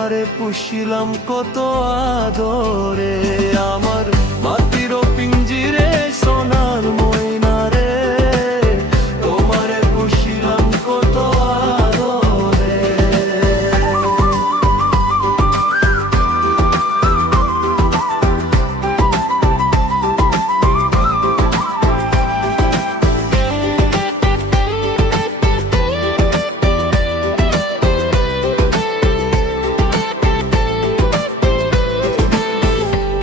তোমারে পুষিলাম কত আদরে, আমার মাটির পিঞ্জিরে সোনার ময়না রে, তোমারে পুষিলাম কত আদরে।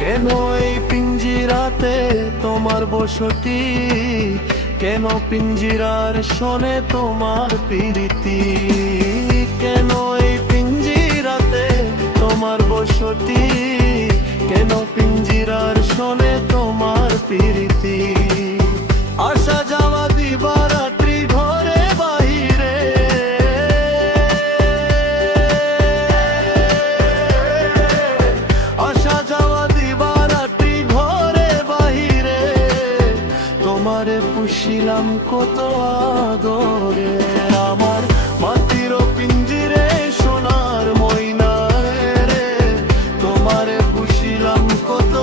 কেন এই পিঞ্জিরাতে তোমার বসতি, কেন পিঞ্জিরার শোনে তোমার প্রীতি, কেন এই পিঞ্জিরাতে তোমার বসতি, কেন পিঞ্জিরার শোনে তোমার প্রীতি। আসা যাওয়া দিবারাত্রি ঘরে বাহিরে, আসা যাওয়া দিবারাত্রি ঘরে বাহিরে, তোমারে পুষিলাম কত আদরে, আমার মাটির পিঞ্জিরে সোনার ময়না রে, তোমারে পুষিলাম কত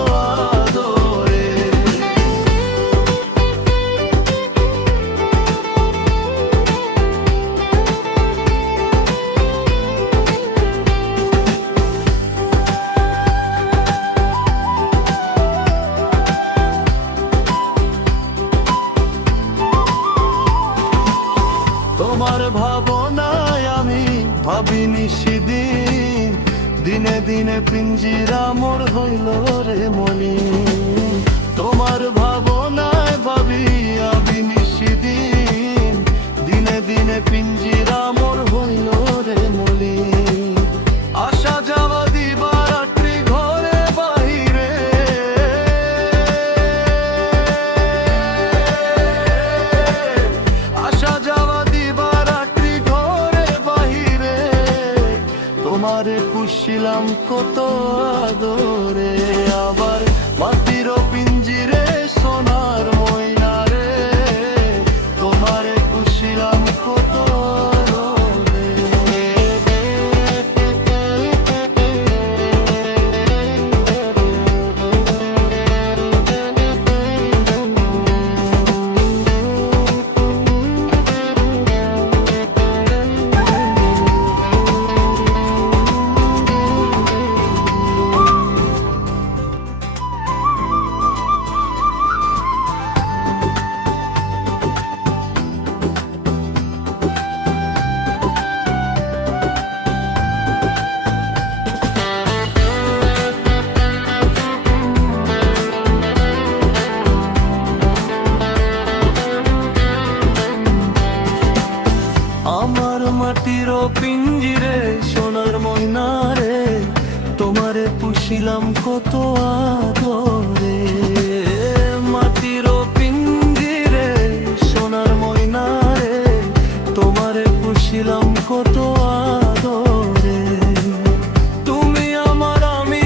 আদরে। তোমার ভাবনায় আমি ভাবিনি সেদিন, দিনে দিনে পিঞ্জিরা মোর হইল রে মনি। তোমার ভাবনায় ভাবি আমি সেদিন, দিনে দিনে পিঞ্জিরা মোর হইল রে মনি। আসা যাওয়া দিবারাত্রি ঘরে বাহিরে, আসা যাওয়া দিবারাত্রি ঘরে বাহিরে, তোমারে পুষিলাম কত আদরে, আবার মাটির পিঞ্জিরে সোনার ময়না রে, তোমারে পুষিলাম কত আদরে। আমার মাটির পিঞ্জিরে সোনার ময়না রে, তোমারে পুষিলাম কত আদরে, মাটির পিঞ্জিরে সোনার ময়না রে, তোমারে পুষিলাম কত আদরে। তুমি আমার আমি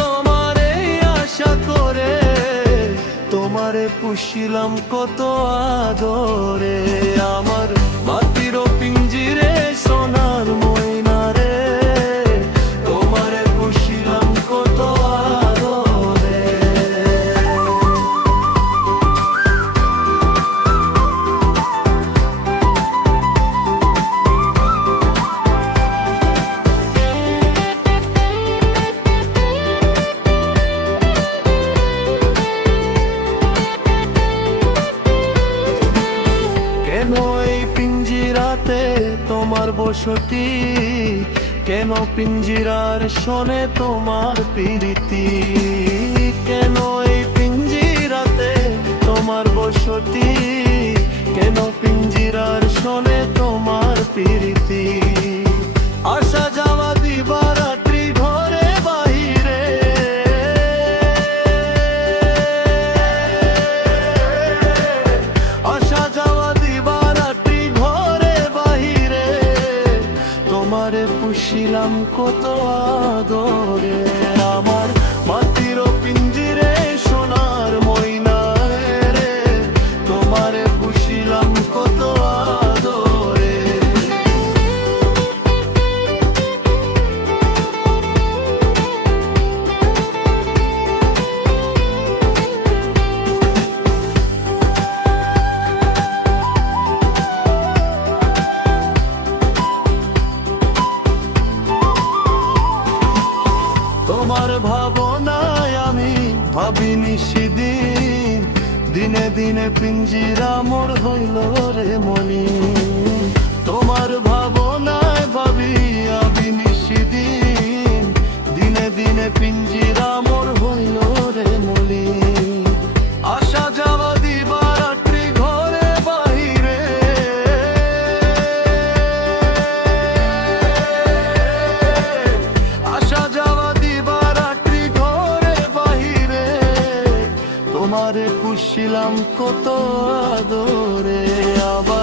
তোমার এই আশা করে, তোমারে পুষিলাম কত আদরে, আমার মাটির পিঞ্জিরে সোনার ময়না রে, তোমারে পুষিলাম কত আদরে। কেন এই পিঞ্জিরাতে তোমার বসতি, কেন পিঞ্জিরার শোনে তোমার প্রীতি, কেন এই পিঞ্জিরাতে তোমার বসতি, কেন পিঞ্জিরার শোনে তোমার প্রীতি। আসা যাওয়া দিবারাত্রি ঘরে বাহিরে, আসা যাওয়া দিবারাত্রি ঘরে বাহিরে, তোমারে পুষিলাম কত আদরে, আমার মাটির পিঞ্জিরে সোনার ময়না ভাবিনি সেদিন দিনে দিনে পিঞ্জিরা মোর হইল রে মনি তোমার ভাবনায় ভাবি আমি নিশিদিন দিনে দিনে পিঞ্জিরা মোর হইল রে মনি আসা যাওয়া দিবারাত্রি ঘরে বাহিরে আসা যাওয়া দিবারাত্রি ঘরে বাহিরে তোমারে পুষিলাম কত আদরে আবার